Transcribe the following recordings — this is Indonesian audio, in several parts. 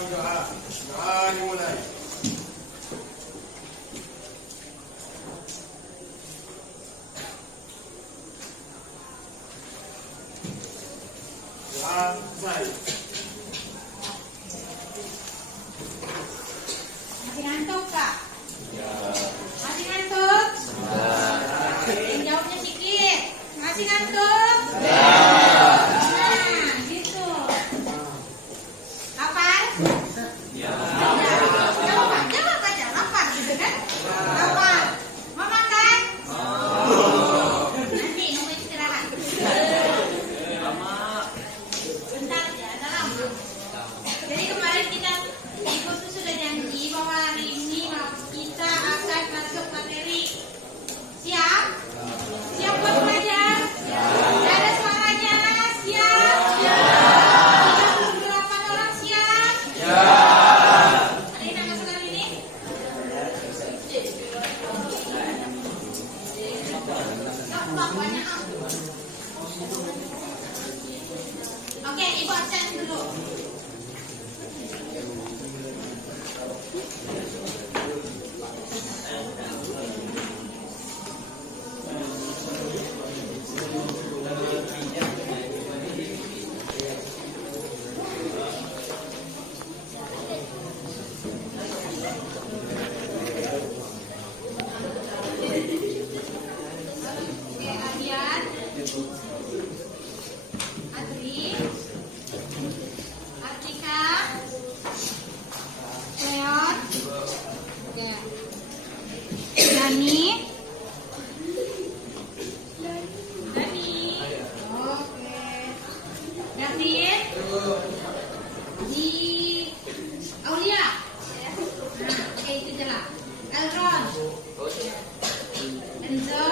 Dimulai. Selesai. Masih ngantuk, Kak? Masih ngantuk? Yang jawabnya sedikit. Masih ngantuk? Nah, gitu. Lapar? Jawab aja. Lapar gitu kan? Lapar. Mau makan? Nanti nunggu istirahat. Bentar ya, ada lama. Jadi kemarin Ibu tuh sudah janji bahwa hari ini kita akan masuk materi. Siap? Siap buat belajar? Tidak ada suaranya. Siap? 38 orang siap? Ada yang nama sekali ini? Banyak. Oke, Ibu absen dulu. Adri, Artika, Leon, Dani, oke, David, di Aulia, oke itu jelas. Elron, Enzo,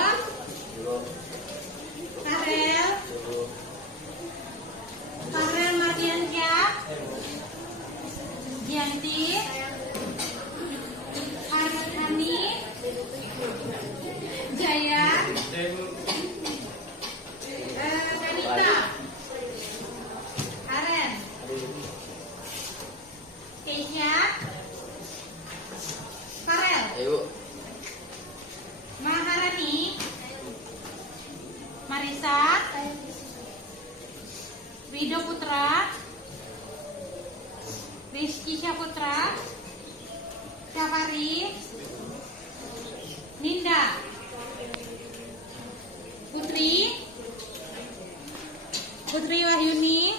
Farel Mardiansyah, Gianti, Hargani, Jaya, Kanita, Karen, Keisha, Farel, Maharani, Marisa, Wido Putra, Rizky Syaputra, Syafari, Ninda, Putri Wahyuni,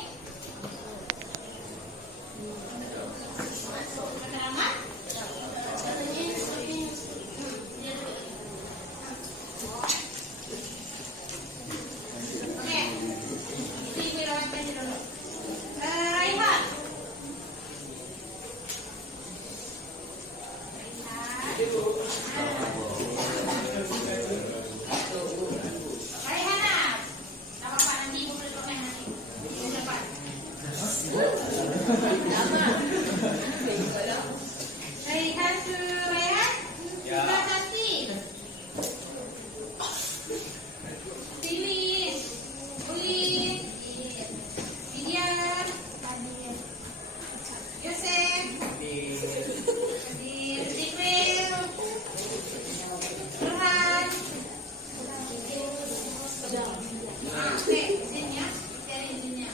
Raihan, Raihana, nama Pak nanti Ibu boleh komen nanti. Siapa? Raihan Suraihan, Prasasti, Lilis, Ulin, Gideon, Yosef, Zikril, Burhan. Oke, izinnya, cari izinnya.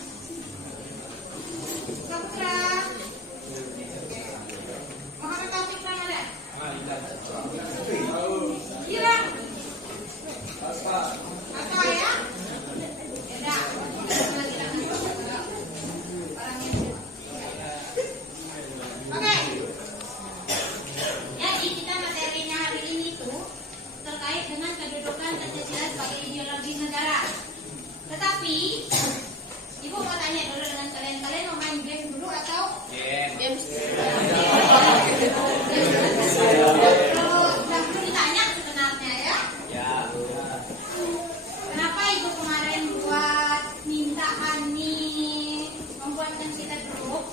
Saputra, Muhammad Taufik Ramadan, Kira, apa ya? Beda. Oke. Jadi kita materinya hari ini tuh terkait dengan kedudukan Pancasila sebagai ideologi negara. Tetapi Ibu mau tanya dulu dengan kalian mau main game dulu atau game? Kalau belum ditanya sebenarnya ya. Kenapa Ibu kemarin minta Hani membuatkan kita grup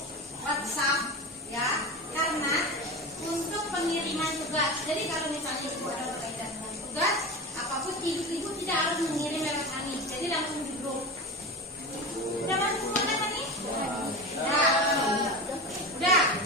WhatsApp ya? Karena untuk pengiriman tugas. Jadi kalau misalnya Ibu ada berkaitan dengan tugas, apapun Ibu tidak harus mengirim lewat Hani. Jadi langsung di grup. Udah masuk semua kan Hani? Udah.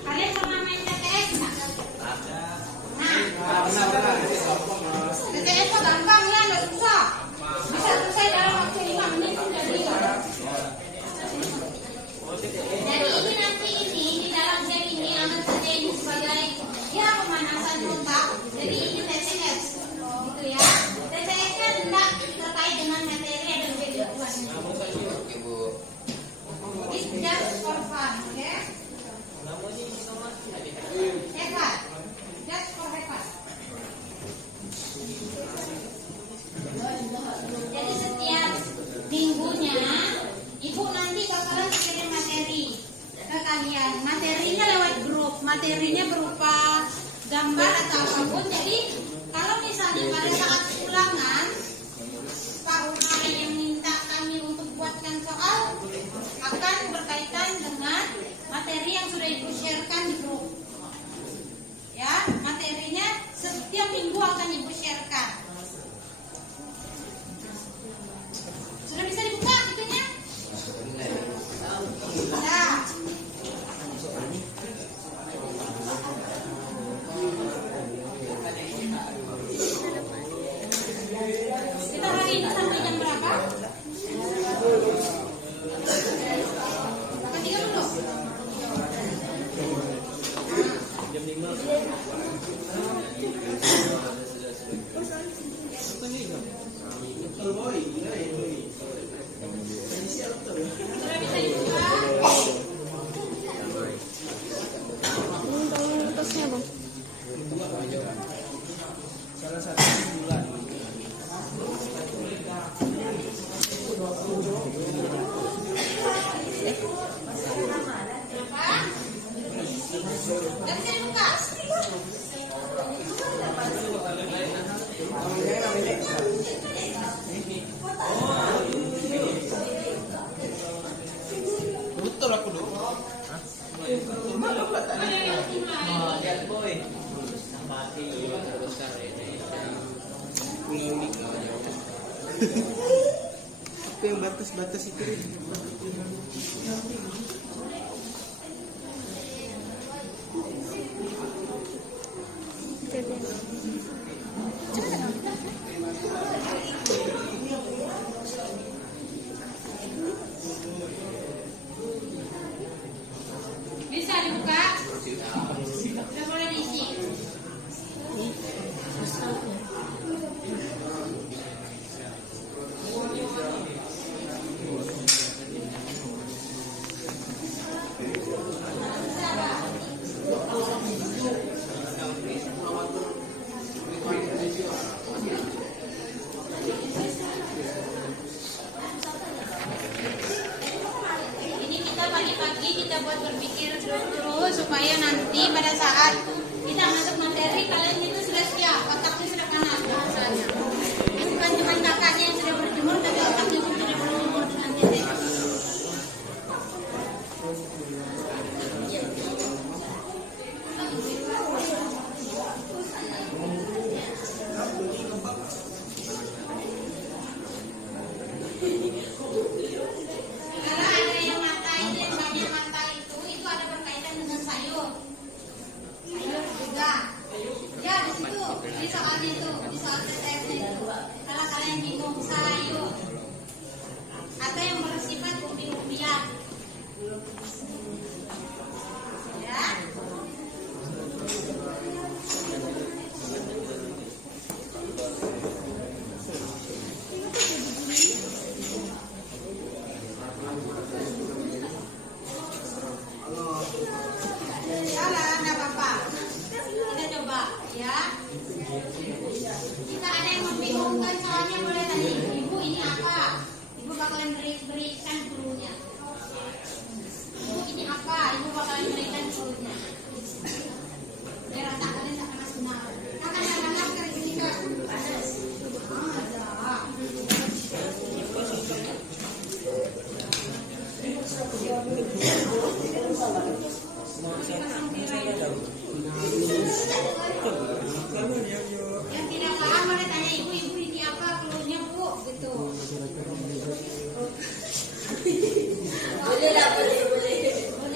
Kalian pernah main TTS nggak? TTS mah gampang ya, nggak susah. Bisa selesai dalam waktu 5 menit sudah jadi. Jadi ini nanti ini di dalam game ini akan terjadi sebagai ya pemanasan otak. Jadi ini TTS, gitu ya. TTS kan tidak terkait dengan materi dan kehidupan. It's just for fun, okay? Hebat, just for hebat. Jadi setiap minggunya ibu nanti bakalan kirim materi ke kalian. Materinya lewat grup, materinya berupa gambar atau apapun. Jadi kalau misalnya pada saat ulangan Pak Unai yang minta kami untuk buatkan soal akan berkaitan dengan materi yang sudah ibu sharekan di grup. Ya, materinya setiap minggu akan ibu sharekan. Sudah bisa dibuka itunya? Nah. Kita hari ini sampai jam berapa? Jam 3 dulu. Jam 5. Sudah bisa dibuka? Salah satu bulan. Sudah bisa dibuka? Betul aku dulu. Mana buat tak lihat boy. Mati besar ini. Pulau Mika. Apa yang batas-batas itu? Bisa dibuka? Sudah boleh diisi.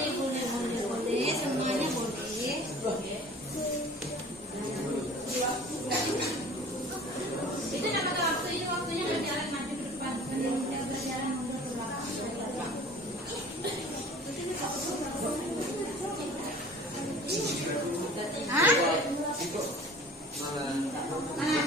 boleh, semuanya boleh. Itu dapat waktu, itu waktunya berjalan maju ke depan, berjalan mundur ke belakang. Hah? Mana?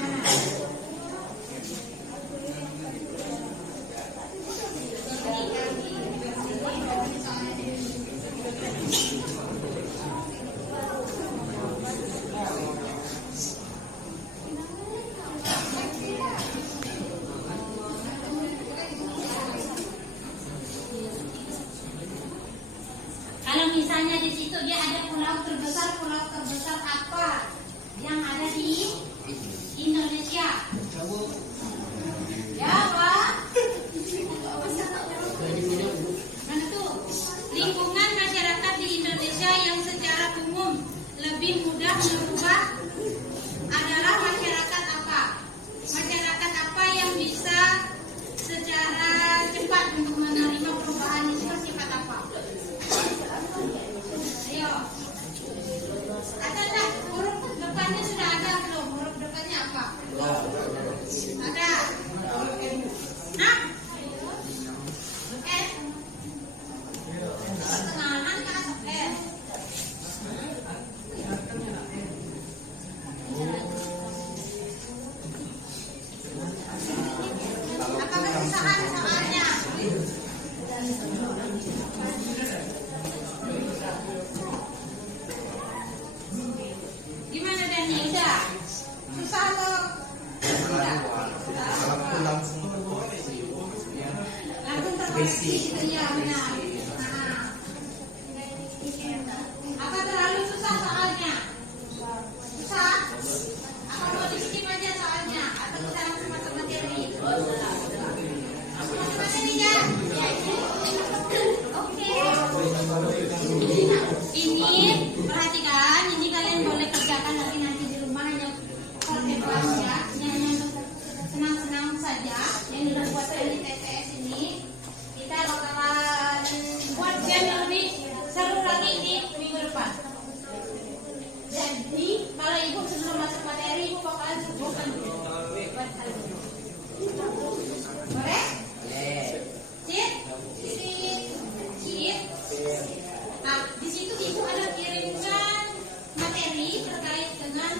Kalau misalnya di situ dia ada pulau terbesar apa yang ada di Indonesia? Jawa. Mana tuh? Lingkungan masyarakat di Indonesia yang secara umum lebih mudah berubah adalah masyarakat apa? Masyarakat apa yang bisa secara cepat menerima perubahan itu sifat apa? Ayo. Ada enggak? Huruf depannya sudah ada belum? Huruf depannya apa? Ada. Nah. S. Pertengahan kan S. Apa kesusahan soalnya? Gimana Dani? Udah? Susah atau? Langsung terkoneksi gitu ya, benar. Apa terlalu susah soalnya? Susah? Apa mau di skip aja soalnya? Atau kita langsung masuk materi? Masuk materi ya? Oke. Ini perhatikan, ini kalian boleh kerjakan nanti di rumah, hanya bebas ya, hanya senang-senang saja. Yang sudah buat di TTS ini, kita bakalan buat yang lebih seru lagi di minggu depan. Jadi kalau ibu sebelum masuk materi, ibu bakalan suguhkan buat kalian. Boleh? Sip? Sip? Nah, di situ ibu ada kirimkan materi terkait dengan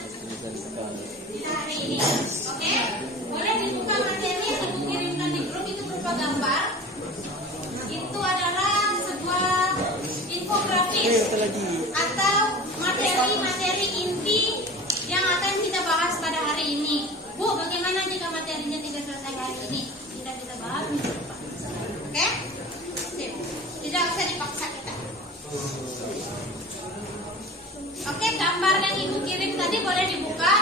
kita hari ini. Oke? Boleh dibuka materi yang ibu kirimkan di grup, itu berupa gambar. Itu adalah sebuah infografis atau materi-materi inti yang akan kita bahas pada hari ini. Bu, bagaimana jika materinya tidak selesai hari ini? Tidak kita bahas minggu depan. Oke? Sip. Tidak usah dipaksa kita. Oke, gambar yang ibu kirim tadi boleh dibuka?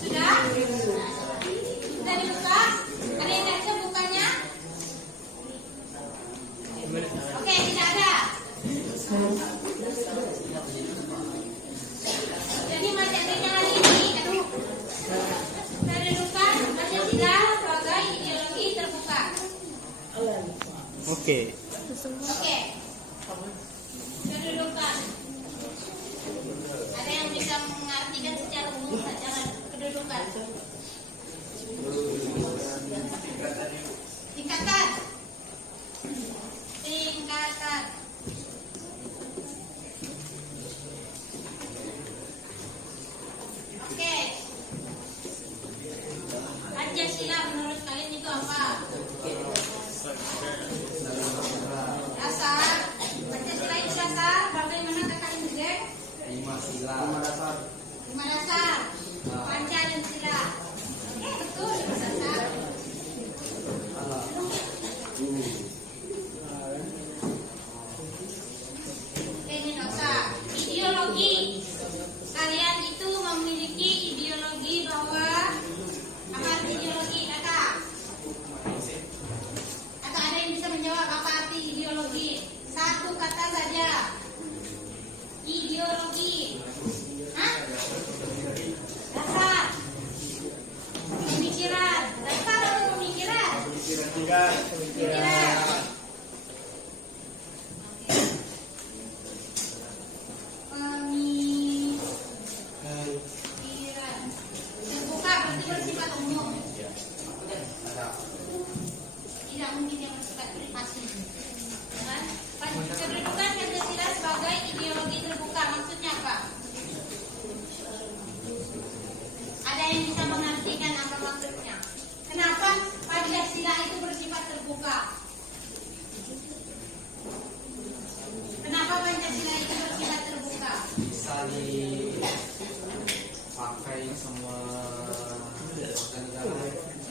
Sudah? Sudah dibuka? Ada yang bisa bukanya? Oke, tidak ada. Jadi materinya hari ini, kedudukan Pancasila sebagai ideologi terbuka. Oke. Oke. Kedudukan. Ada yang bisa mengartikan secara umum saja kedudukan. Tingkatan. Tingkatan. Oke. Pancasila menurut kalian itu apa? Dasar. Pancasila itu dasar. Bagaimana kalian juga? 5 dasar. 5 dasar. Panca dan sila. Oke, betul. 5 dasar. Oke, ini dosa. Ideologi. Kalian itu memiliki ideologi bahwa apa arti ideologi? Kata. Atau ada yang bisa menjawab apa arti ideologi? Satu kata saja. Ideologi. Hah? Dasar. Pemikiran. Dasar atau pemikiran? Pemikiran.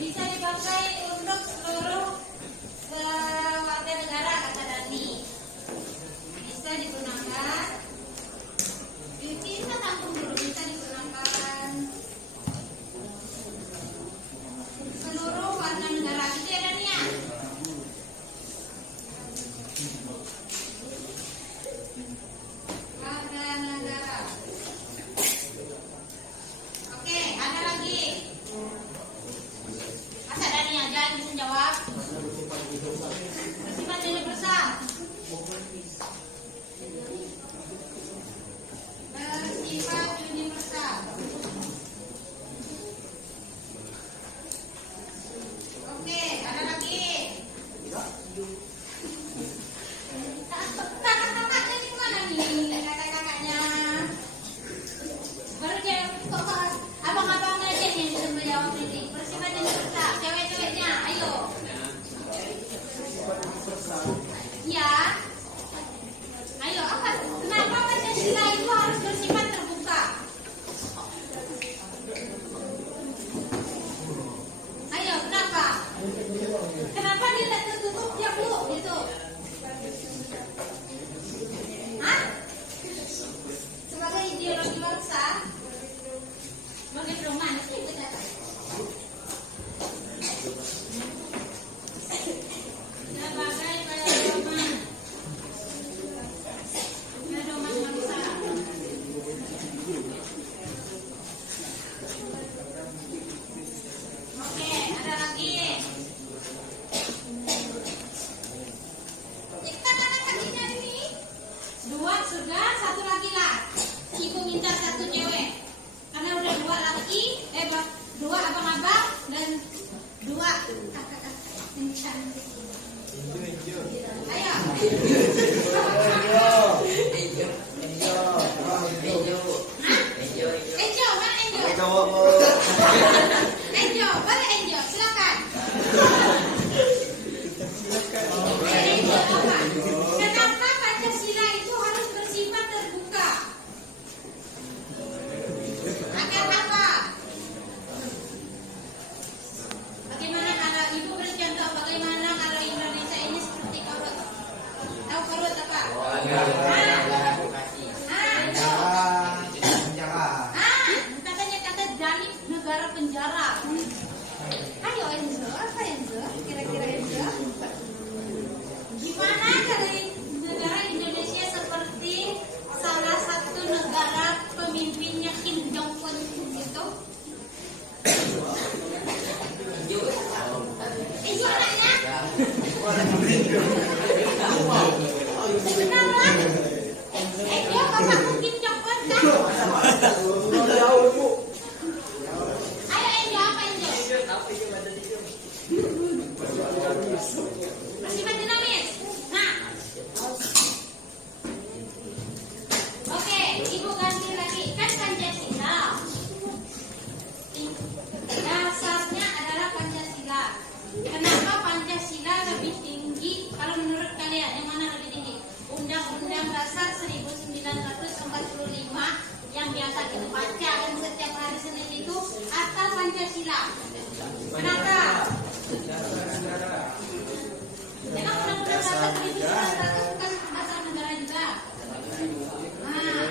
bisa dipakai untuk seluruh warga negara, kata Dani. Bisa digunakan. Bisa tampung dulu, bisa digunakan seluruh warga negara. Gitu ya Dani ya. Warga negara. Oke, ada lagi. Masa Dani aja yang bisa jawab? Bersifat universal. Bersifat universal. Oke, ada lagi. Kakak-kakaknya di mana nih? Kakak-kakaknya. Baru dia abang-abang aja yang bisa menjawab ini. Bersifat universal. Cewek-ceweknya, ayo. Ya. Ayo, apa? Kenapa Pancasila itu harus bersifat terbuka? Ayo, kenapa? Kenapa tidak tertutup ya Bu? Gitu. Hah? Sebagai ideologi bangsa, sebagai pedoman itu kita. Sebagai pedoman. Pedoman bangsa. Oke, ada lagi. Kakak-kakak ini 2 sudah, 1 lagi lah. Ibu minta 1 cewek. Karena udah 2 laki, 2 abang-abang dan 2 kakak-kakak yang cantik. Ayo. Enjo, mana Enjo? Enjo, mana Enjo? Silakan. Enjo, apa? Kenapa Pancasila itu harus bersifat terbuka? Agar apa? Bagaimana kalau Ibu beri contoh bagaimana kalau Indonesia ini seperti Korut? Tahu Korut apa? Katanya kata Dani negara penjara. Ayo Enzo, apa Enzo? Kira-kira Enzo? Gimana kalau negara Indonesia seperti salah satu negara pemimpinnya Kim Jong Un gitu? Enzo anaknya? Kenalan? Enzo bapakmu Kim Jong Un kan? Ayo Enzo, apa Enzo? Bersifat dinamis. Nah, oke, Ibu ganti lagi. Kan Pancasila dasarnya adalah Pancasila. Kenapa Pancasila lebih tinggi? Kalau menurut kalian yang mana lebih tinggi? Undang-Undang Dasar 1945 yang biasa kita baca dan setiap hari Senin itu, atau Pancasila? Kenapa? Memang Undang-Undang Dasar 1945 bukan dasar negara juga. Nah,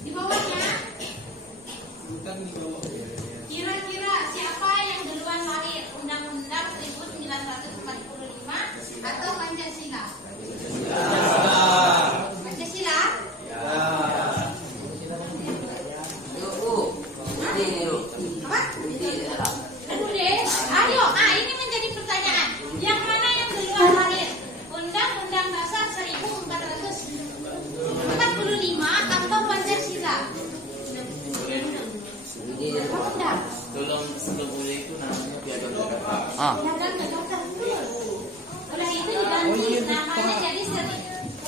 di bawahnya kira-kira siapa yang duluan lahir? Undang-Undang 1945 atau Pancasila? Pancasila? Apa? Udah. Ayo, ini menjadi pertanyaan. Yang mana yang duluan lahir? Undang-Undang Dasar 1945 atau Pancasila? Sebelum itu namanya Piagam Jakarta. Piagam Jakarta. Oleh itu diganti namanya jadi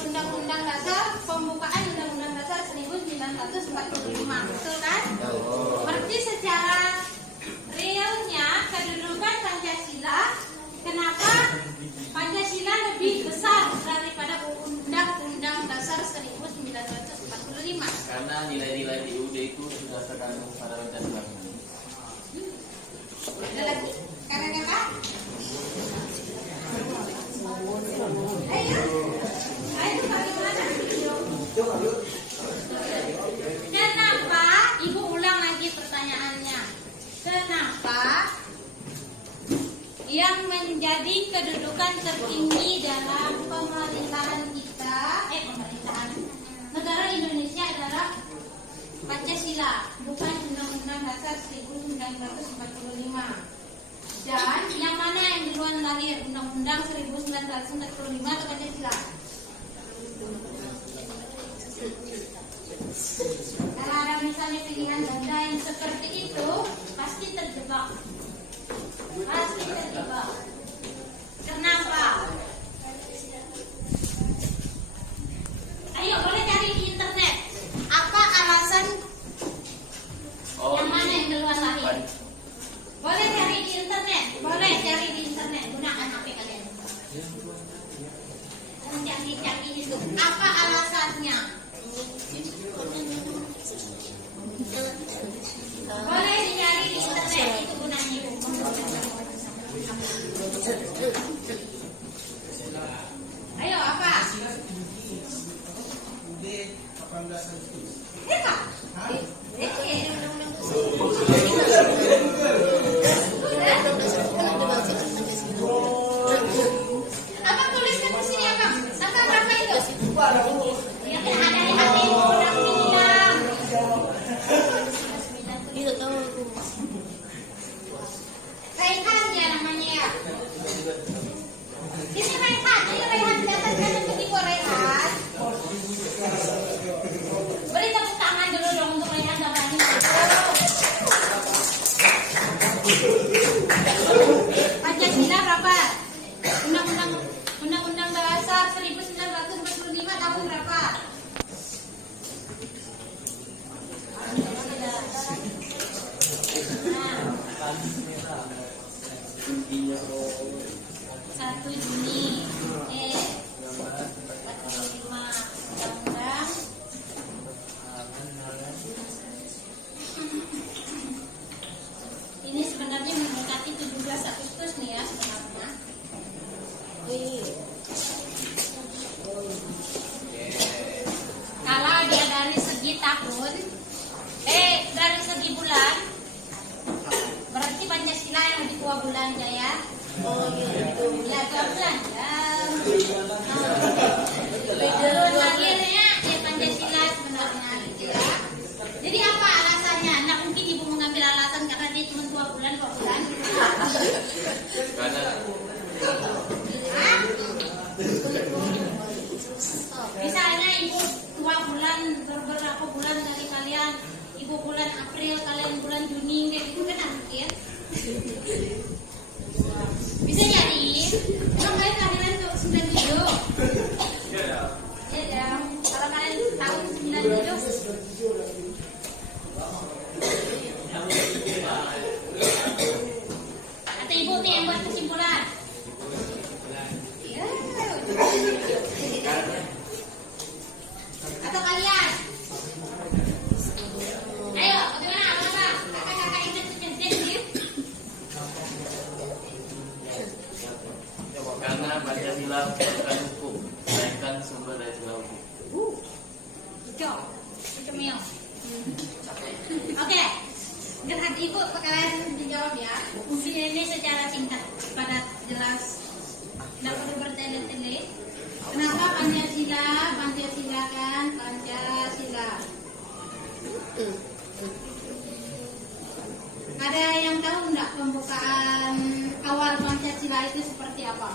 Undang-Undang Dasar, pembukaan Undang-Undang Dasar 1945. Betul kan? Berarti secara realnya kedudukan Pancasila, kenapa Pancasila lebih besar daripada Undang-Undang Dasar 1945? Karena nilai-nilai di UUD itu sudah terkandung pada Pancasila. yang menjadi kedudukan tertinggi dalam pemerintahan kita, pemerintahan negara Indonesia adalah Pancasila, bukan Undang-Undang Dasar 1945. Dan yang mana yang duluan lahir, Undang-Undang 1945 atau Pancasila? Kalau ada misalnya pilihan ganda yang seperti itu, pasti terjebak. Pasti terjebak. Kenapa? Ayo, boleh cari di internet. Apa alasan yang mana yang duluan lahir? Boleh cari di internet. Boleh cari di internet. Gunakan HP kalian. Cari itu. Apa alasannya? Boleh dicari di internet. Itu gunanya. Ayo, apa? Apa tuliskan di sini apa? Tanggal berapa itu? Ya kan ada di hatimu, udah pinjam. Itu tahu aku. Raihannya namanya ya. Ini Raihan, ini Raihan di atas kan untuk ibu Raihan. Beri tepuk tangan dulu dong untuk Raihan dan Rani. Pancasila berapa? Undang-Undang Dasar 1945 tahun berapa? Satu Juni. 45 undang-undang. Ini sebenarnya mendekati 17 Agustus nih ya sebenarnya. Kalau dia dari segi tahun, dari segi bulan, berarti Pancasila yang lebih tua bulannya ya. Oh gitu. Ya, 2 bulan ya. Belum lahirnya ya Pancasila sebenarnya gitu ya. Jadi apa alasannya? Nah mungkin ibu mengambil alasan karena dia cuma 2 bulan, 2 bulan. Misalnya ibu 2 bulan, beberapa bulan dari kalian, ibu bulan April, kalian bulan Juni, kayak gitu kan mungkin. Bisa jadi, kalau kalian kelahiran tuh 97. Iya dong, kalau kalian tahun 97. Atau ibu nih yang buat kesimpulan. Atau kalian? Ayo, bagaimana? Apa? Kakak-kakak ingat cerdas ya? Karena Pancasila bukan hukum, melainkan sumber dari segala hukum. Itu Mio. Oke, dengan ibu kalian dijawab ya. Mungkin ini secara singkat, padat, jelas. Tidak perlu bertele-tele. Kenapa Pancasila? Pancasila kan Pancasila. Ada yang tahu nggak pembukaan awal Pancasila itu seperti apa?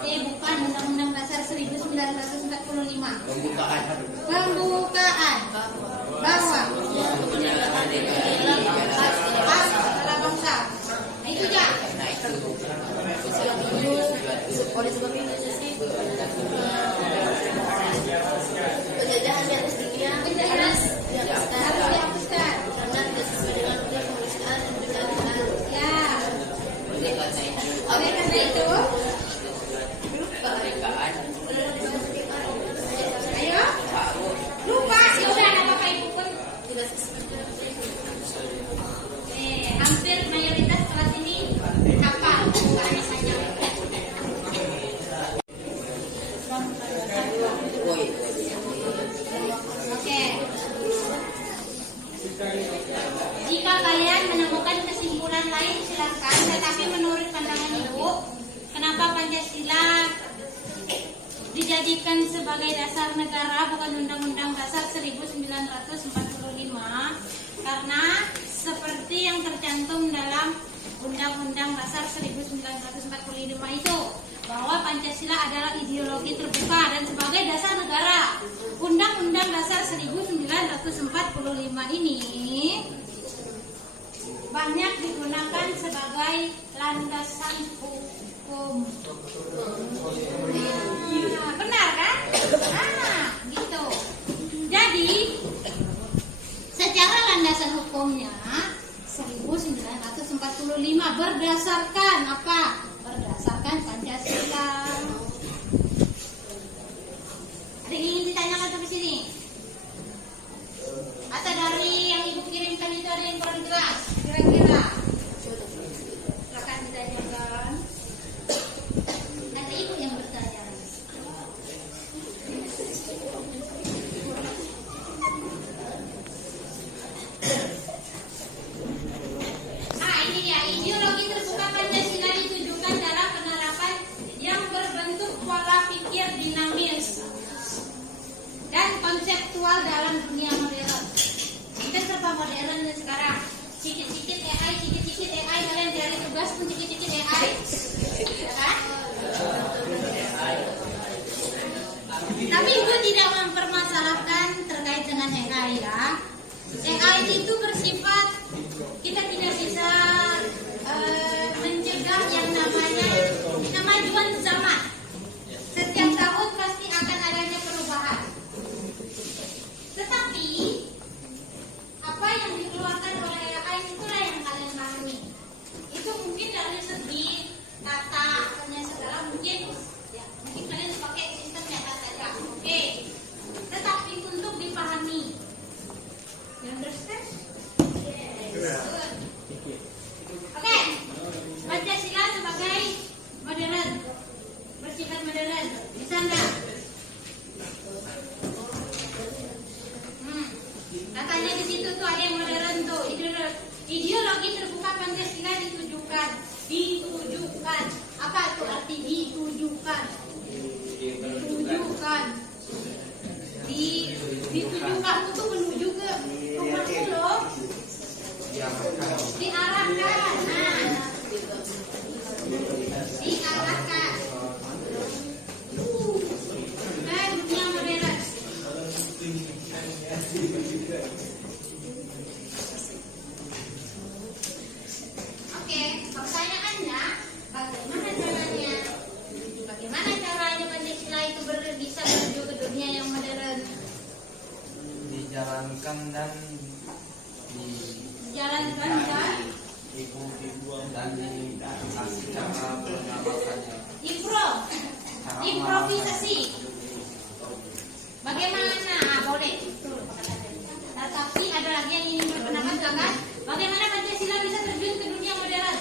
Bukan Undang-Undang Dasar 1945. Pembukaan bahwa adalah bangsa. Itu ya. Oleh sebab itu sih penjajahan di atas dunia harus dihapuskan. karena tidak sesuai dengan kemanusiaan dan keadilan. Ya. Oleh karena itu, ayo, lupa. Ya udah, ada apa ibu pun. Hampir mayoritas kelas ini hafal pembukaannya saja. Oke. Jika kalian lain silakan. Tetapi menurut pandangan Ibu, kenapa Pancasila dijadikan sebagai dasar negara bukan Undang-Undang Dasar 1945? Karena seperti yang tercantum dalam Undang-Undang Dasar 1945 itu, bahwa Pancasila adalah ideologi terbuka dan sebagai dasar negara. Undang-Undang Dasar 1945 ini banyak digunakan sebagai landasan hukum. Benar kan? Gitu. Jadi secara landasan hukumnya 1945 berdasarkan apa? Berdasarkan Pancasila. Ada yang ingin ditanyakan sampai sini? Atau dari yang Ibu kirimkan itu ada yang kurang jelas? Kira-kira? Silakan ditanyakan. Ada Ibu yang bertanya. Ini dia, ideologi terbuka Pancasila ditujukan dalam penerapan yang berbentuk pola pikir dinamis dan konseptual dalam dunia modern. Kita serba modern sekarang. Cicit-cicit AI, kalian cari tugas pun cicit-cicit AI, ya kan? Tapi Ibu tidak mempermasalahkan terkait dengan AI ya. AI itu bersifat kita tidak bisa mencegah yang namanya kemajuan zaman. Setiap tahun pasti akan adanya perubahan. Tetapi apa yang dikeluarkan oleh AI itulah yang kalian pahami. Itu mungkin dari segi tata segala mungkin ya, mungkin kalian pakai sistem nyata saja. Oke. Tetapi untuk dipahami, you understand? Oke, Pancasila sebagai modern, bersifat modern, bisa enggak? Katanya di situ tuh ada yang modern tuh, ideologi terbuka Pancasila ditujukan, apa tuh arti ditujukan? Ditujukan untuk menuju ke rumahmu loh. Diarahkan, diarahkan ke dunia modern. Oke, pertanyaannya, bagaimana caranya Pancasila itu bisa menuju ke dunia yang modern? Dijalankan dan Jalankan dan dan dikasih cara pengawasannya. Improvisasi. Bagaimana? Boleh. Tetapi ada lagi yang ingin berpendapat, silakan. Bagaimana Pancasila bisa terjun ke dunia modern?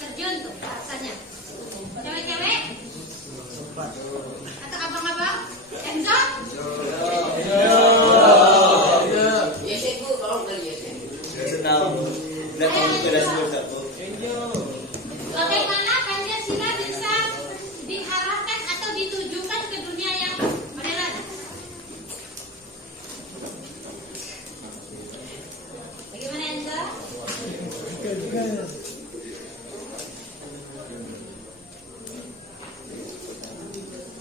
Terjun tuh rasanya. Cewek-cewek? Atau abang-abang? Enzo? Bagaimana Pancasila bisa diarahkan atau ditujukan ke dunia yang modern? Bagaimana Enzo?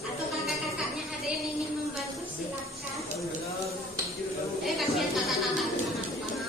Atau kakak-kakaknya ada yang ingin membantu, silakan. Kasihan kakak-kakak di mana-mana.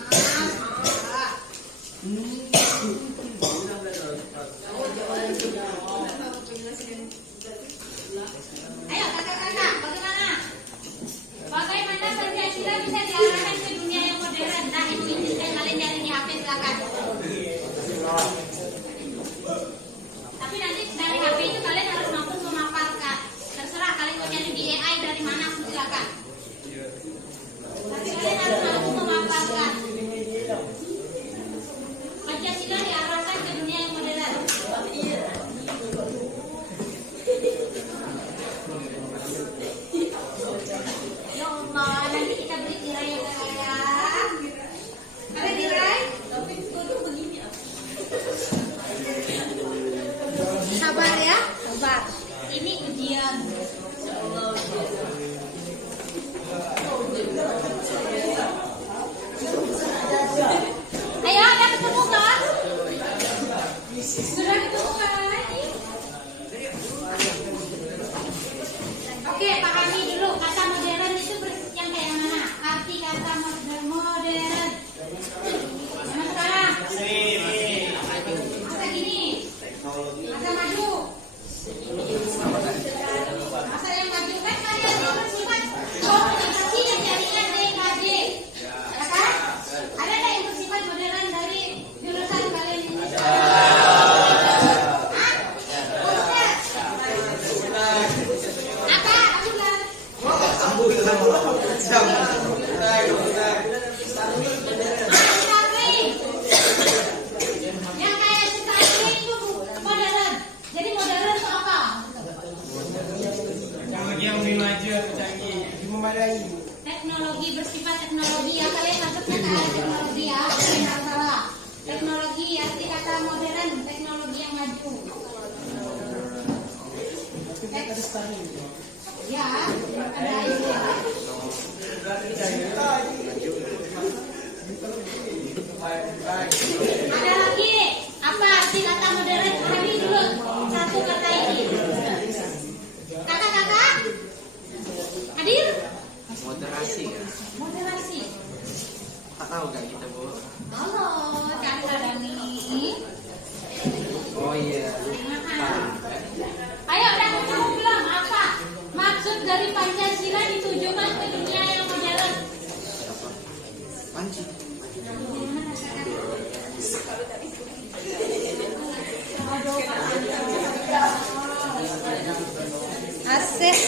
teknologi ya, jangan salah. Teknologi arti kata modern, teknologi yang maju. Ya, ada itu ya. Ada lagi apa arti kata modern? Pahami dulu satu kata ini. Kakak-kakak hadir? Moderasi ya. Moderasi. Tak tahu nggak kita Bu? Halo, Kakak Dani. Oh iya. Ayo, Dan, kamu bilang apa? Maksud dari Pancasila ditujukan ke dunia yang modern. Panci. Asik.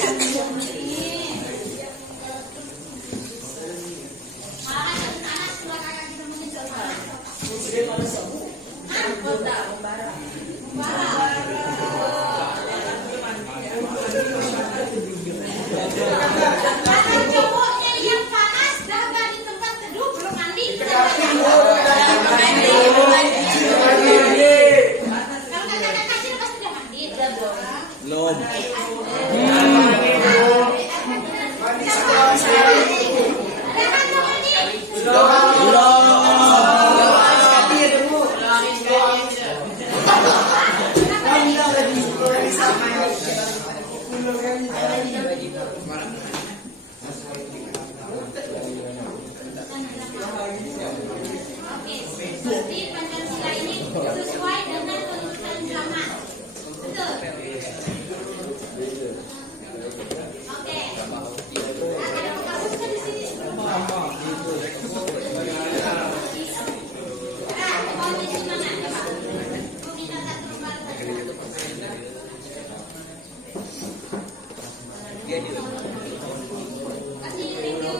Karena cowoknya yang panas daga di tempat teduh belum mandi. Kalau kakak kecil pasti udah mandi. Belum. Ada kan cowoknya? Oke, berarti Pancasila ini sesuai dengan tuntutan zaman. Betul. Oke. Ada kasus kan di sini? Kondisi mana? Coba. Minta satu lembar saja. Kasih review.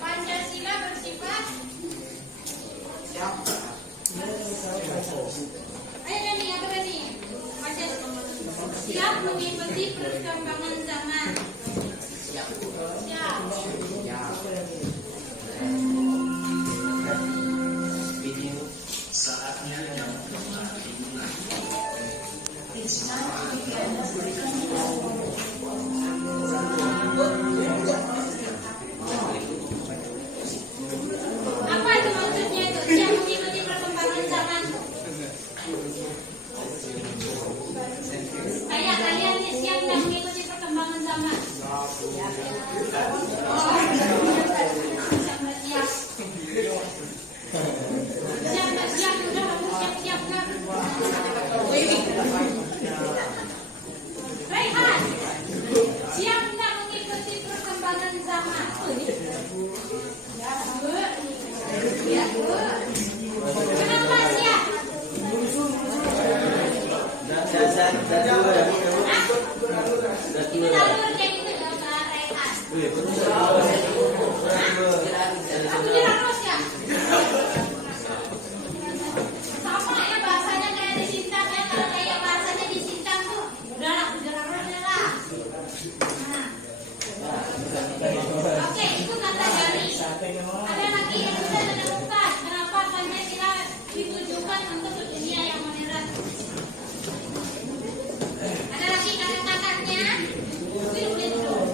Pancasila bersifat. Ayo Dani, apa Dani? Pancasila siap mengikuti perkembangan zaman. Siap. Saatnya yang telah dimulai. Apa itu maksudnya itu? Siap mengikuti perkembangan zaman. Kayak kalian nih siap nggak mengikuti perkembangan zaman? Oh, siap nggak siap? Siap nggak siap? Udah kamu siap nggak? Raihan, siap nggak mengikuti perkembangan zaman? Ya, Bu. Kenapa siap? Itu jalur kayak gitu ya, Kak Raihan. Kamu dirangkos ya? Sama ya bahasanya kayak di Sintang ya. Kalau kayak bahasanya di Sintang tuh udahlah, udahlah. Oke, itu kata dari. Ada lagi yang sudah ditemukan. Kenapa Pancasila ditujukan untuk dunia yang modern? Ada lagi kakak-kakaknya? Duduk.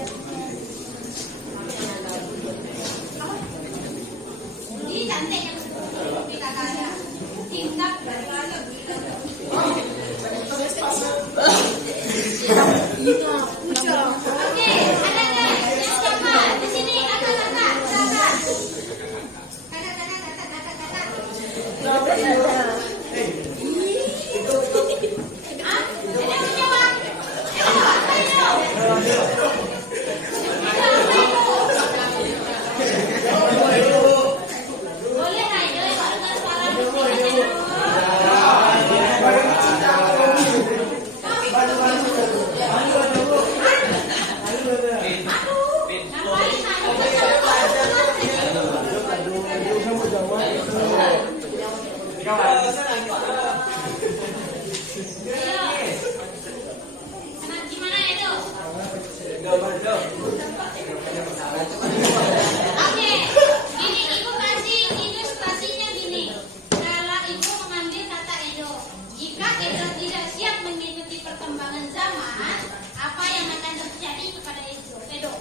Edo tidak siap mengikuti perkembangan zaman, apa yang akan terjadi kepada Edo? Edo.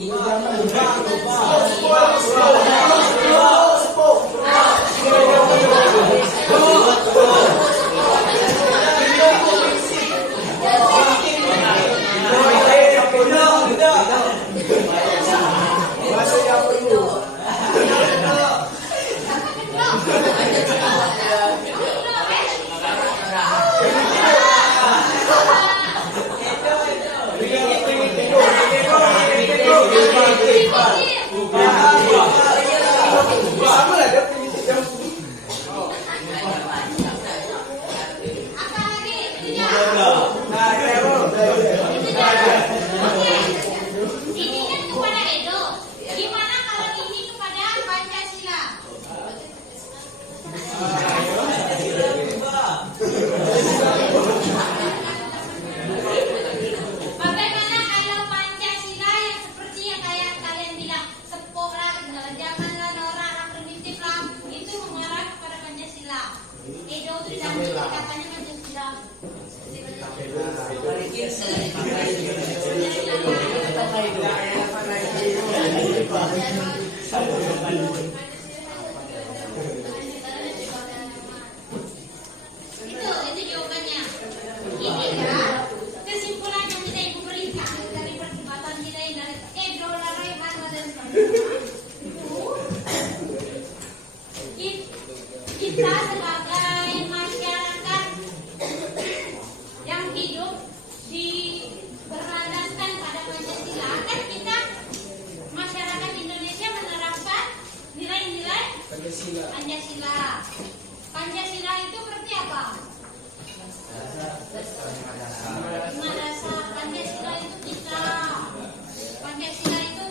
Ini kan kepada Edo. Gimana kalau ini kepada Pancasila? Bagaimana kalau Pancasila yang seperti yang kayak kalian bilang, sepok lah, ketinggalan zaman lah, orang primitif lah, itu mengarah kepada Pancasila. Edo itu didampingi katanya Pancasila. Itu jawabannya. Ini ya kesimpulan yang kita ibu berikan dari perdebatan kita ini dari Edo Laraiman dan kita sebagai masyarakat yang hidup di berlandaskan pada Pancasila, kan kita masyarakat Indonesia menerapkan nilai-nilai Pancasila. Pancasila itu berarti apa? Dasar Pancasila itu kita. Pancasila itu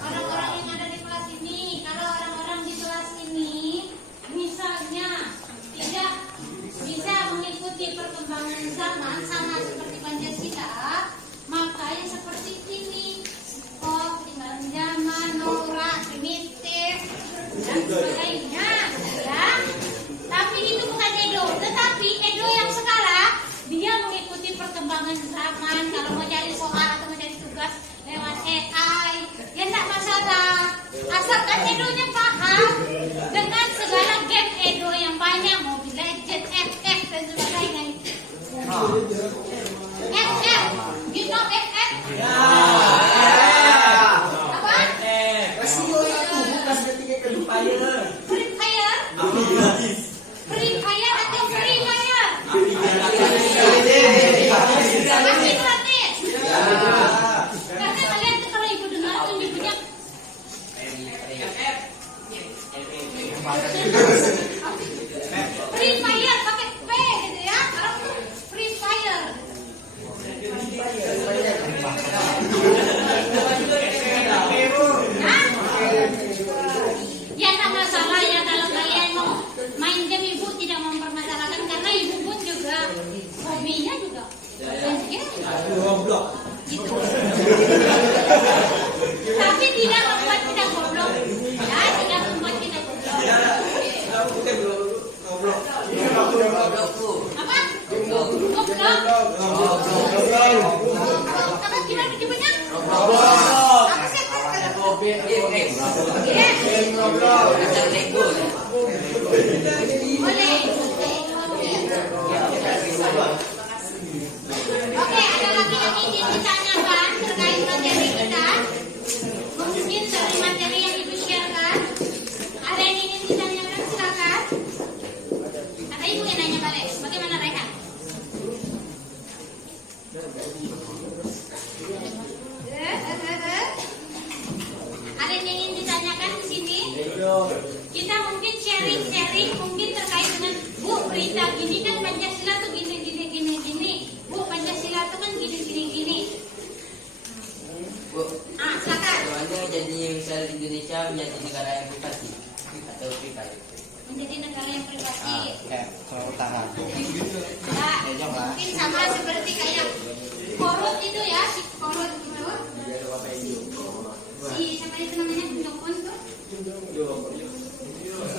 orang-orang yang ada di kelas ini. Kalau orang-orang di kelas ini misalnya tidak bisa mengikuti perkembangan zaman sama seperti Pancasila, maka yang seperti ini, ketinggalan zaman, norak, primitif, dan sebagainya, ya. Tapi itu bukan Edo. Tetapi Edo yang sekarang dia mengikuti perkembangan zaman. Kalau mau cari soal atau mau cari tugas lewat AI, ya tidak masalah. Asalkan Edonya paham dengan segala game Edo yang banyak, Mobile Legends, FF dan sebagainya. FF, you know FF? Apa? Free Fire? Free Fire atau Free Fire? Masih gratis. Karena kalian tuh kalau ibu dengar tuh nyebutnya Free Fire pakai P gitu ya. Orang tuh Free Fire. Hah? Ya tak masalah ya kalau kalian mau main game, ibu tidak mempermasalahkan karena ibu pun juga hobinya juga main game. Gitu. Tapi tidak membuat kita goblok. Ya, tidak membuat kita goblok. Apa? Goblok? Apa kira disebutnya? Apa sih? Boleh. Oke, ada lagi yang ingin ditanyakan terkait materi kita? Mungkin dari materi yang ibu sharekan, ada yang ingin ditanyakan, silakan. Ada ibu yang nanya balik, bagaimana Rehan? Ada yang ingin ditanyakan di sini? Kita mungkin sharing mungkin terkait dengan Bu, berita gini kan Pancasila tuh gini. Bu, Pancasila tuh kan gini. Bu, Silakan. soalnya jadi misal Indonesia menjadi negara yang privasi atau privat. Menjadi negara yang privasi. Kayak Korea Utara. Nah, mungkin sama seperti kayak Korut itu ya, si Korut itu. Si siapa itu namanya Jokon tuh?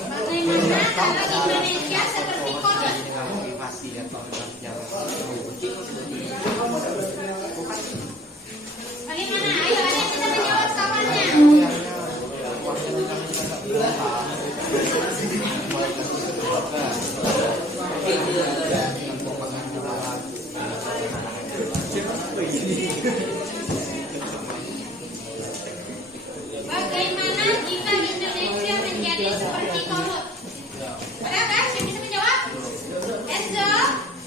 Bagaimana kalau Indonesia seperti Korut?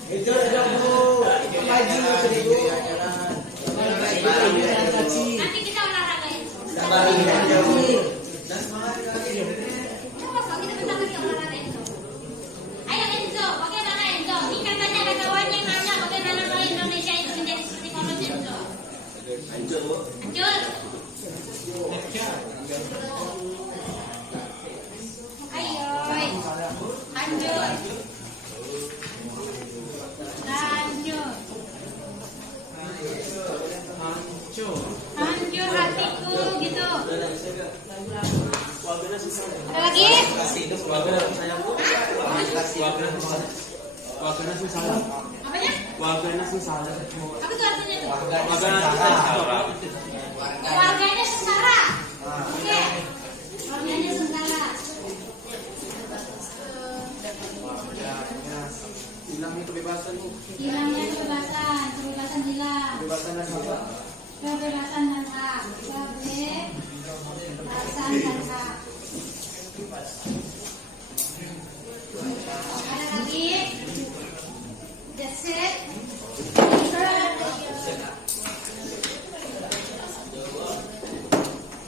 Nanti kita olahragain. Coba Pak, kita bentar lagi olahraga Enzo. Ayo Enzo, bagaimana Enzo? Ini katanya ada kawannya yang nanya bagaimana kalau Indonesia itu menjadi seperti Coach Enzo. Lanjut. Ayo, lanjut. Hancur hatiku gitu. Ada lagi? Apanya? Apa tuh artinya tuh? Keluarganya sengsara. Oke. Keluarganya sengsara. Hilangnya kebebasan. Hilangnya kebebasan hilang. Kebebasan dan hak. Kebebasan dan hak. Ada lagi? That's it.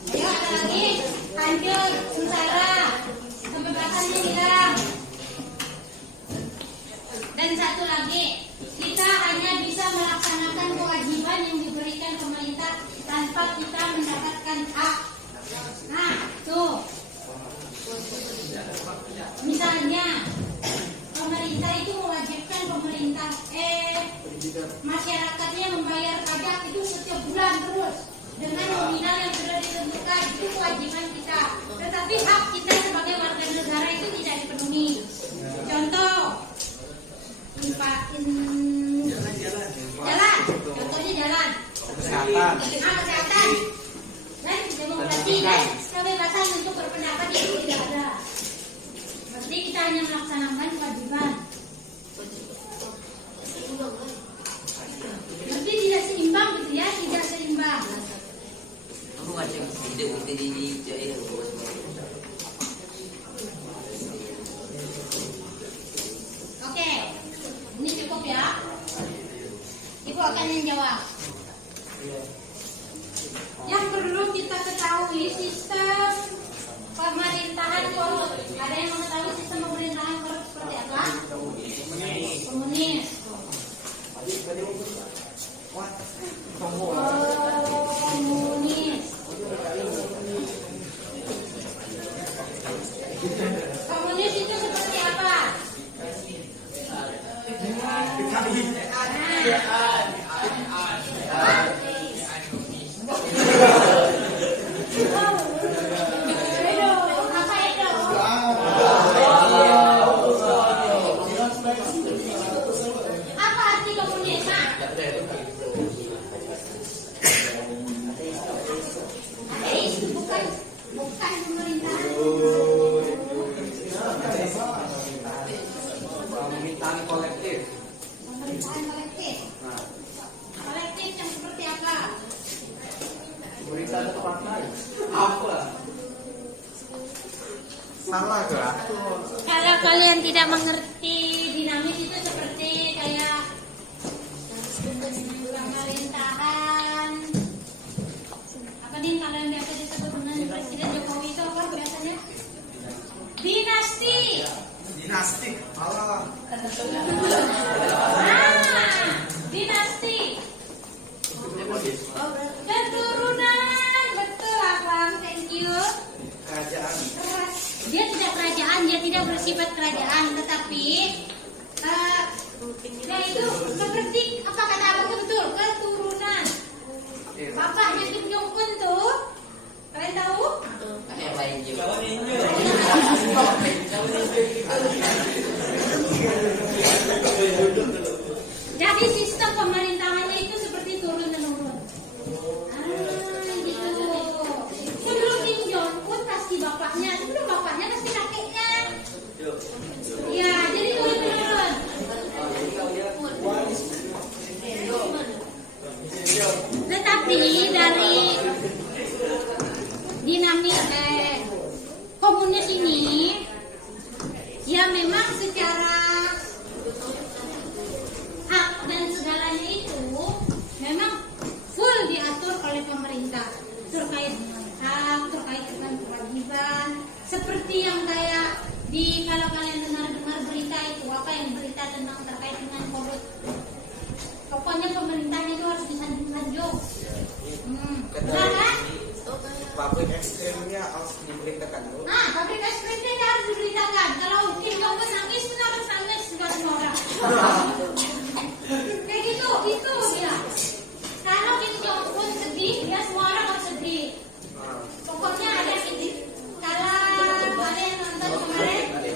Ayo ada lagi. Hancur, sengsara. Kebebasannya hilang. Dan satu lagi, kita hanya bisa melaksanakan kewajiban yang diberikan pemerintah tanpa kita mendapatkan hak. Nah, tuh. Misalnya, pemerintah itu mewajibkan masyarakatnya membayar pajak itu setiap bulan terus dengan nominal yang sudah ditentukan. Itu kewajiban kita. Tetapi hak kita sebagai warga negara itu tidak dipenuhi. Contoh, jalan, contohnya jalan, kesehatan, dan demokrasi dan kebebasan untuk berpendapat itu tidak ada. Berarti kita hanya melaksanakan kewajiban. Berarti tidak seimbang gitu ya, tidak seimbang. Aku macam hidup di jaya. Oke, ini cukup ya. Ibu akan menjawab. Yang perlu kita ketahui sistem pemerintahan korup. Ada yang mengetahui sistem pemerintahan korup seperti apa? Komunis. Komunis itu seperti apa? Apa arti komunis? Bukan pemerintahan. Pemerintahan kolektif. Pemerintahan kolektif. Kolektif yang seperti apa? Pemerintahan partai. Apa? Salah kah? Kalau kalian tidak mengerti dinamis itu seperti kayak pemerintahan apa nih kalau yang biasa disebut dengan Presiden Jokowi itu apa biasanya? Dinasti. Dinasti. Allah. Dinasti. Keturunan. Betul Abang, thank you. Kerajaan. Dia tidak kerajaan, dia tidak bersifat kerajaan, tetapi dia itu seperti apa kata abang betul, keturunan. Bapaknya Kim Jong Un tuh, kalian tahu? Jadi sistem pemerintahannya itu seperti turun menurun. Gitu. Sebelum Kim Jong Un pasti bapaknya, sebelum bapaknya pasti kakeknya. Ya, jadi turun menurun. seperti yang kayak di kalau kalian dengar berita itu apa yang berita tentang terkait dengan COVID. Pokoknya pemerintahnya itu harus disanjung-sanjung. Benar kan? Pabrik es krimnya harus diberitakan dulu. Nah, pabrik es krimnya harus diberitakan. Kalau Kim Jong Un nangis, pun harus nangis juga semua orang. Kayak gitu, itu dia. Kalau Kim Jong Un sedih, ya semua orang harus sedih. Pokoknya ada sedih. Kalau kalian nonton kemarin, ada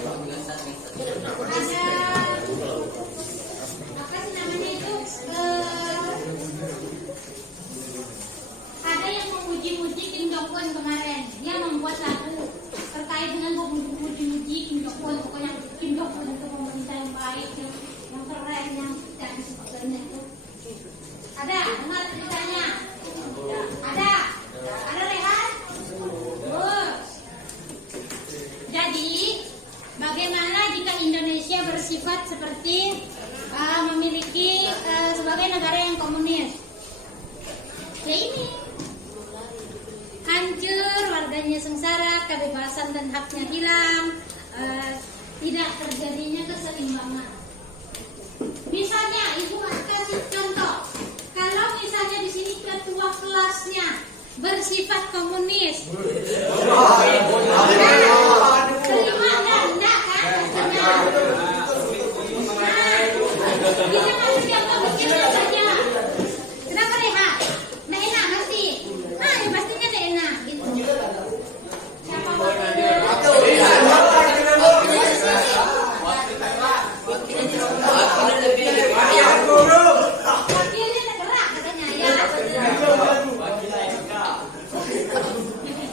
apa sih namanya itu? Ada yang memuji-muji Kim Jong Un kemarin. Dia membuat lagu terkait dengan memuji-muji Kim Jong Un. Pokoknya Kim Jong Un itu pemerintah yang baik, yang keren, yang dan sebagainya itu. Ada dengar ceritanya? Ada Rehan? Jadi bagaimana jika Indonesia bersifat seperti memiliki sebagai negara yang komunis? Ya ini hancur, warganya sengsara, kebebasan dan haknya hilang, tidak terjadinya keseimbangan. Misalnya, ibu kasih contoh, kalau misalnya di sini ketua kelasnya bersifat komunis, terima enggak kan? Ini masuk yang pemikiran saja. Kenapa Rehat? Nggak enak pasti. Ya pastinya nggak enak gitu. Siapa wakilnya? Wakilnya tergerak katanya ya.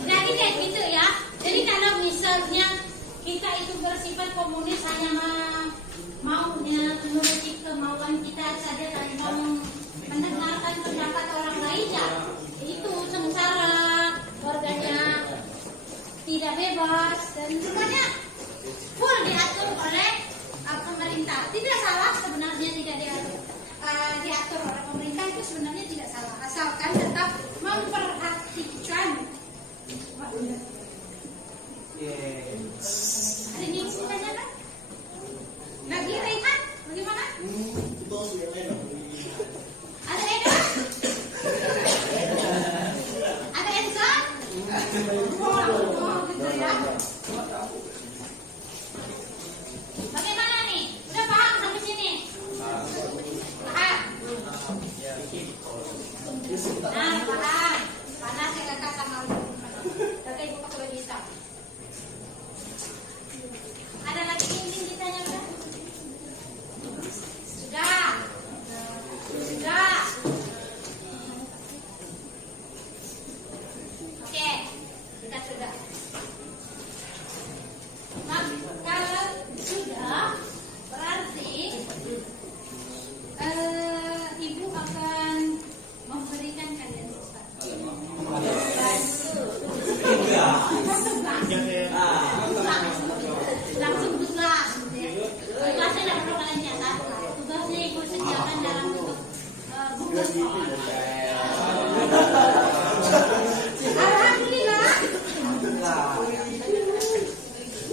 Jadi kayak gitu ya. Jadi kalau misalnya kita itu bersifat komunis hanya maunya menuruti kemauan kita saja tanpa mendengarkan pendapat orang lain ya, itu sengsara, warganya tidak bebas dan semuanya full diatur oleh pemerintah. Tidak salah sebenarnya, tidak diatur oleh pemerintah itu sebenarnya tidak salah, asalkan tetap memperhatikan. Ada yang istilahnya kan? Lagi Rehan, bagaimana? Ada Eka? Ada Enza? Oh, gitu ya. Bagaimana nih? Udah paham sampai sini? Paham? Nah, paham. Panas ya kakak sama kakak ibu pakai baju hitam. Ada lagi yang ditanya kan? Sudah. Oke, kita sudah. Nah, kalau sudah, berarti ibu akan memberikan kalian sesuatu. Langsung tugas. Tugasnya tidak perlu kalian catat. Tugasnya ibu sediakan dalam bentuk buku sekolah. Alhamdulillah.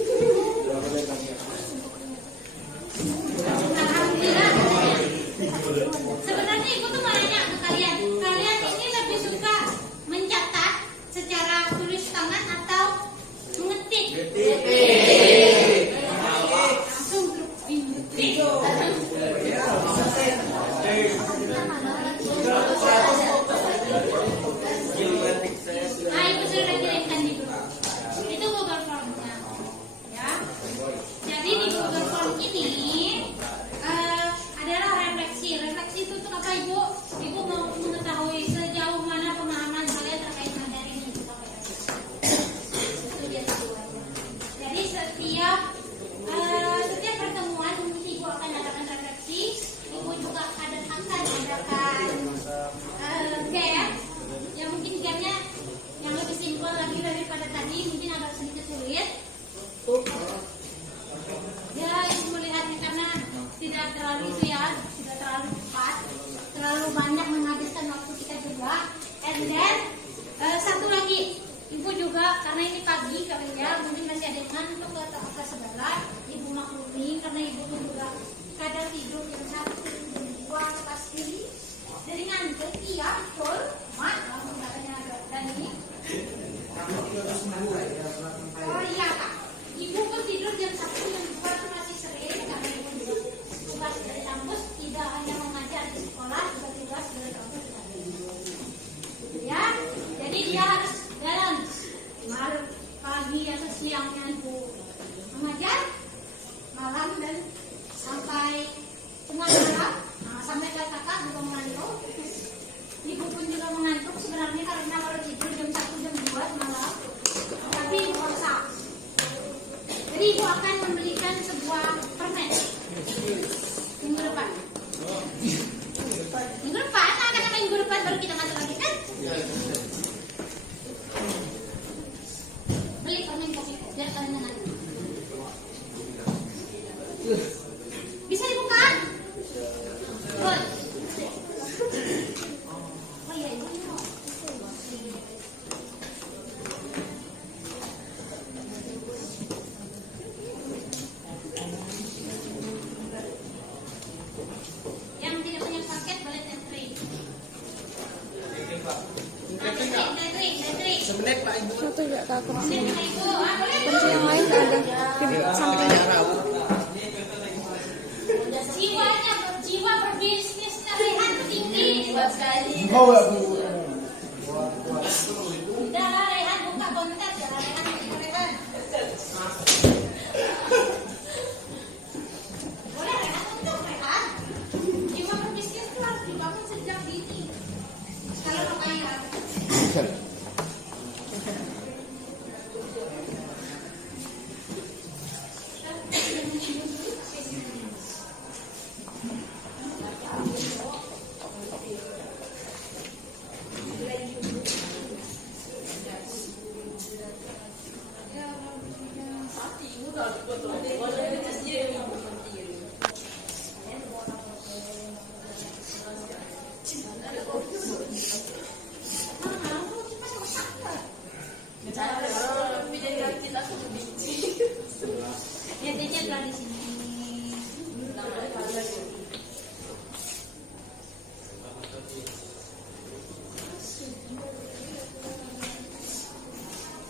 Alhamdulillah katanya. Sebenarnya ibu tuh mau nanya ke kalian. Kalian ini lebih suka mencatat secara tulis tangan atau mengetik? Langsung mengetik. Nah, ibu sudah kirimkan di grup. Itu Google Form-nya, ya. Jadi di Google Form ini adalah refleksi. Refleksi itu untuk apa ibu? Ibu mau mengetahui sejauh mana pemahaman saya terkait materi ini. Itu dia tujuannya. Jadi setiap pertemuan ibu akan adakan refleksi. Ibu juga akan adakan game. Ya mungkin gamenya yang lebih simpel lagi daripada tadi, mungkin agak sedikit sulit. Ya ibu melihatnya karena tidak terlalu itu ya, tidak terlalu cepat, terlalu banyak menghabiskan waktu kita juga. And then satu lagi, Ibu juga karena ini pagi kerja, mungkin masih ada yang ngantuk atau apa sebelah. Ibu maklumi karena ibu juga kadang tidur jam 1, jam 2 pasti. Jadi ngantuk, iya betul. Mak, langsung katanya dan ini. Oh iya Kak, ibu pun tidur jam 1, jam 2 itu masih sering karena ibu juga tugas dari kampus, tidak hanya mengajar di sekolah, juga tugas dari kampus. Ya, jadi dia harus balance. Pagi atau siangnya ibu mengajar, malam dan sampai tengah malam. Nah, sampai kakak juga mengantuk. Ibu pun juga mengantuk sebenarnya karena kalau tidur jam 1, jam 2 malam. Tapi ibu paksa. Jadi ibu akan membelikan sebuah permen minggu depan. Minggu depan, karena minggu depan baru kita masuk lagi kan? Beli permen kopi biar kalian mengantuk. Bisa dibuka? Good. Oh iya, ibu mau. Yang tidak punya paket boleh entry. Entry. Semenit Pak Ibu. Satu enggak kakak. Ibu, boleh? Kunci yang lain nggak ada. Di samping. Jiwa berbisnisnya Rehan tinggi. Buat sekali. Udah lah Rehan buka konten ya Rehan. Boleh Rehan untuk Rehan. Jiwa berbisnis itu harus dibangun sejak dini. Kalau mau kaya. Intinya telah di sini.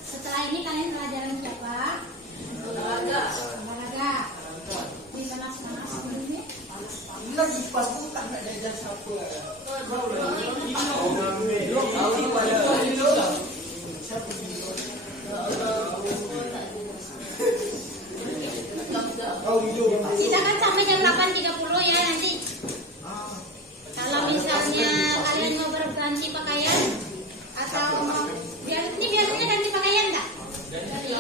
Setelah ini kalian pelajaran siapa? Olahraga. Bisa mas ini. Lagi pas bukan nggak jajan sapu. Kita kan sampai jam 8.30 ya nanti. Kalau misalnya kalian mau berganti pakaian atau mau biasanya ganti pakaian nggak? Berarti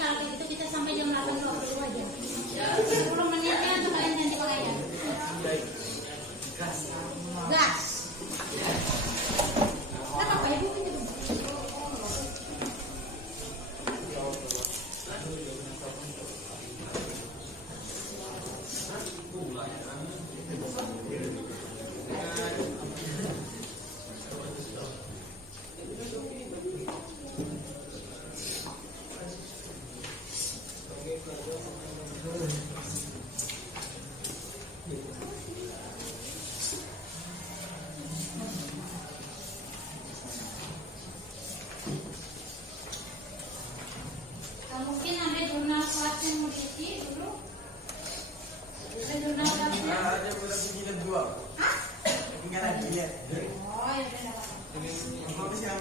kalau begitu kita sampai jam 8.20 aja. 10 menitnya untuk kalian ganti pakaian. Gas. Kenapa ibu? Mungkin ada jurnal kelas yang mau diisi dulu. Ada jurnal kelasnya. Ada bulan begini dua. Hah? Tinggal lagi ya. Oh ya udah. Apa sih yang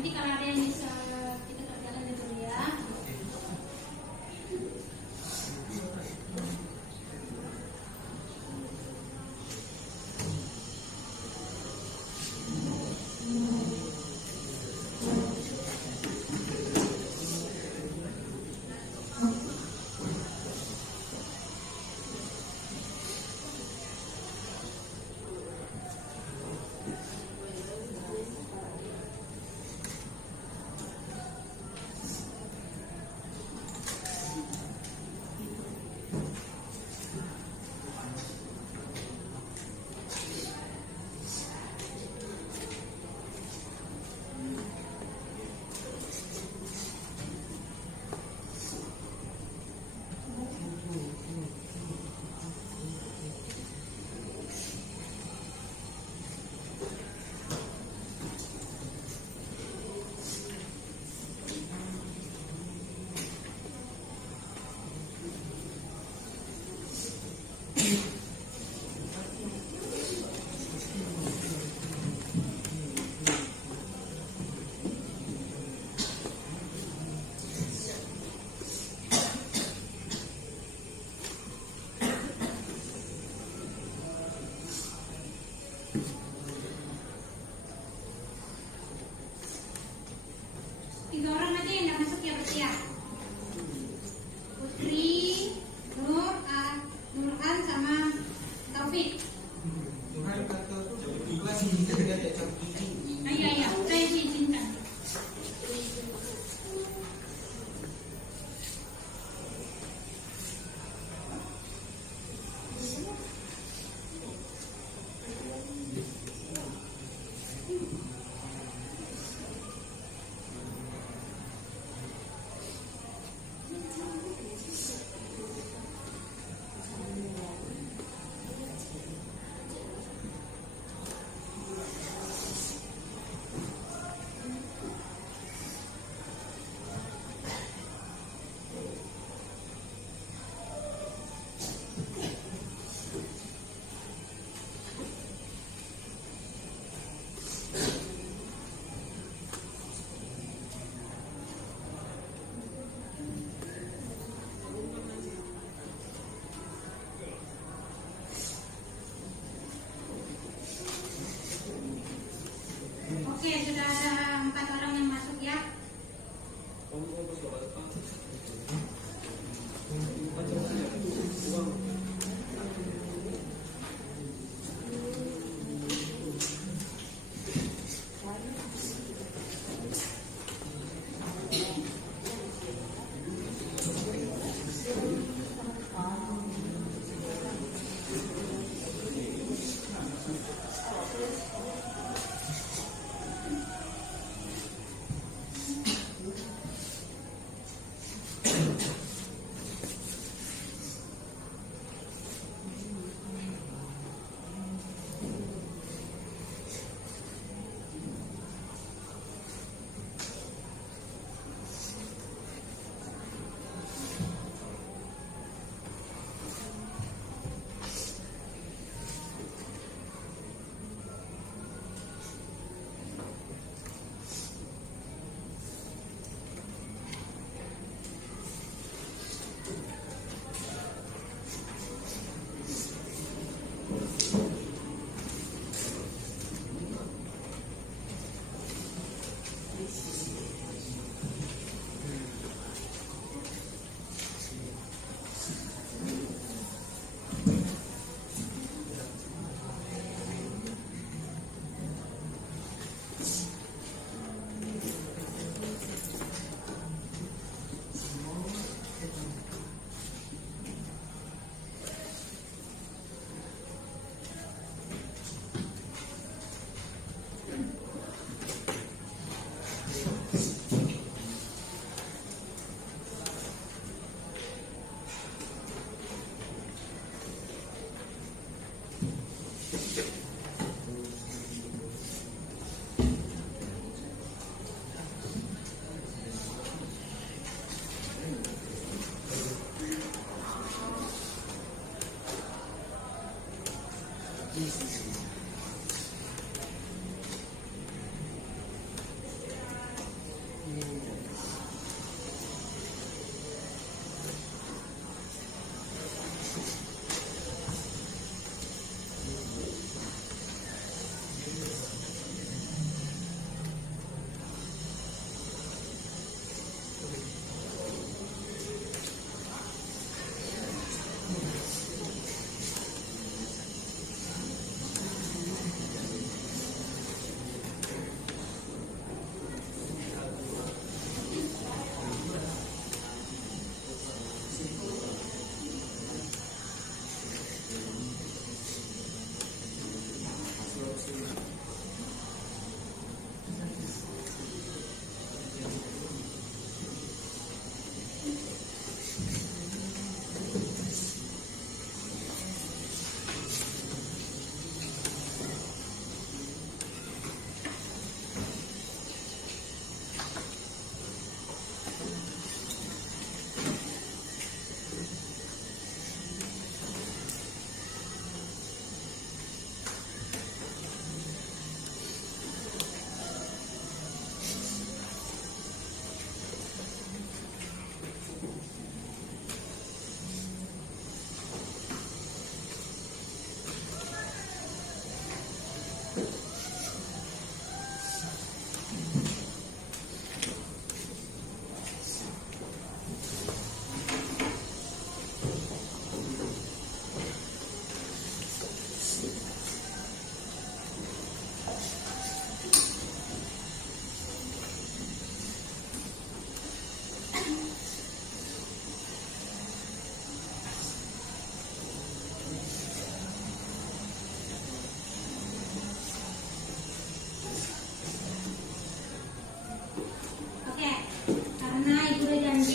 Nanti kalau ada yang bisa kita kerjakan dulu ya. Tiga orang aja yang nggak masuk ya berarti ya. Putri, Nurhan sama Taufik. Iya iya, saya diizinkan. Oke, sudah ada 4 orang yang masuk ya.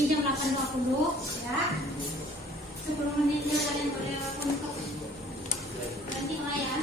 nanti jam 8.20 ya. 10 menitnya kalian boleh untuk ganti layan.